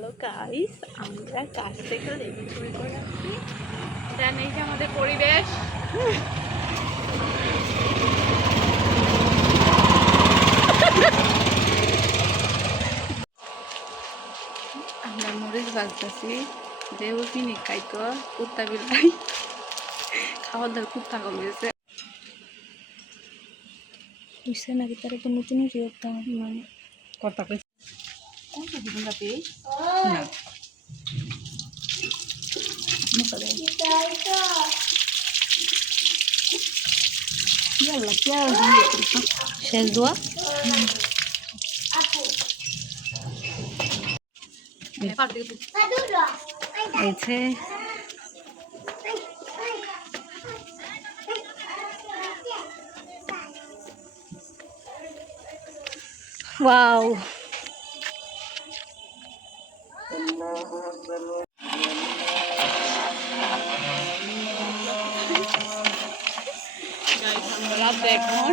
Hello guys, আমরা কাছ থেকে লেবু চুরি করে আসছি। দেন এই যে আমাদের পরিবেশ। আমরা মরিচ বাজতেছি, লেবু কিনে খাইতো কুত্তা বিলাই খাওয়ার দাওয়ার খুব থাকা হয়েছে। বুঝছে নাকি তার একটা নতুন করতাম মানে কথা কই কোন দিন রাতে না শেষ দোয়া ওয়াও আমরা এখন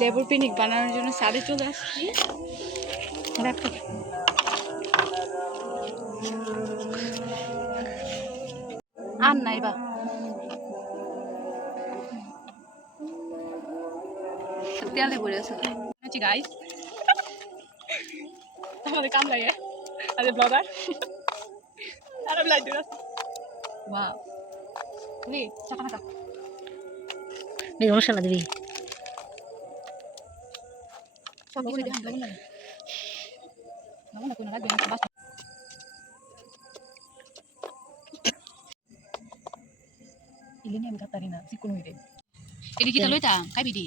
লেবুর পিকনিক বানানোর জন্য ছাদে চলে আসছি। আর নাই বা তেলে পড়ে আছে গাইস, আমাদের কাম লাগে আরে ব্লগার আর লাইট দিলাম। ওয়াও রে চাকা চাকা বেশ মশলা দিবি সব কিছু দিয়ে হাঁটলাম না না কোনো লাগবে না বাস ইলিনি আমি কাটারি না চিকন হইরে এডি কি লইতা খাইবি দি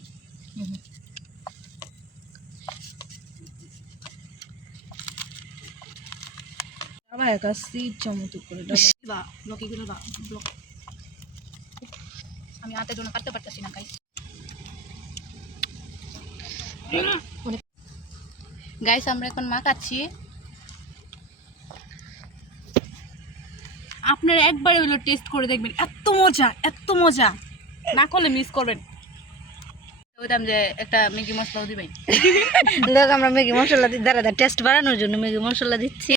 আবার একটা সিট চমৎ করে দাও বা ব্লকি করে বা ব্লক আমি হাতের জন্য কাটতে পারতাছি না গাইস। গাইস আমরা এখন মাখাচ্ছি, আপনারা একবার হইলো টেস্ট করে দেখবেন, এত মজা না করলে মিস করবেন। ওইটাম যে একটা ম্যাগি মশলাও দিবেন লোক আমরা ম্যাগি মশলা দিই দাঁড়া টেস্ট বাড়ানোর জন্য ম্যাগি মশলা দিচ্ছি।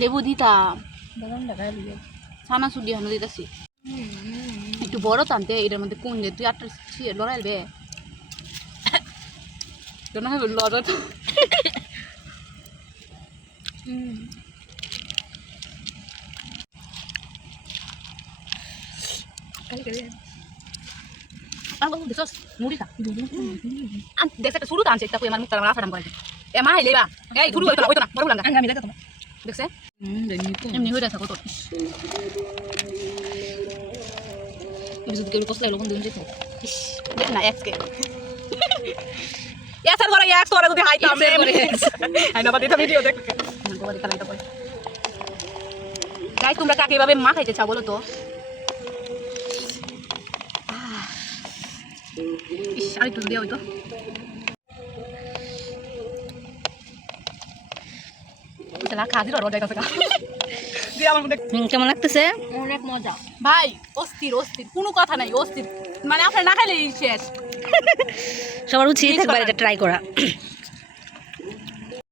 লেবু দিতাম ছানাচুর দিয়ে হানো দিতেছি একটু বড় টানতে এটার মধ্যে কোন যে তুই আটটা লড়াইবে লড়া শুরু টানছে একটা আমার মুখটা রাফা করে এ মা লেবা এই শুরু হইতো না বড় লাগা আমি দেখো তোমার দেখছে এমনি হয়ে থাকো তো যদি কেউ কষ্ট লাগলো কোন দিন যেত না এক্সকে এসার করে এক তোরা যদি হাইতাম আই না বাদ দিতে ভিডিও দেখ তোমার দেখা লাইটা পড়ে গাইস তোমরা কাকে এভাবে মা খাইতে চাও বলো তো? আরেকটু দিয়ে হইতো কেমন লাগতেছে? অনেক মজা ভাই, অস্থির কোনো কথা নাই, অস্থির মানে আপনার না খাইলে শেষ। সবার উচিত একবার এটা ট্রাই করা।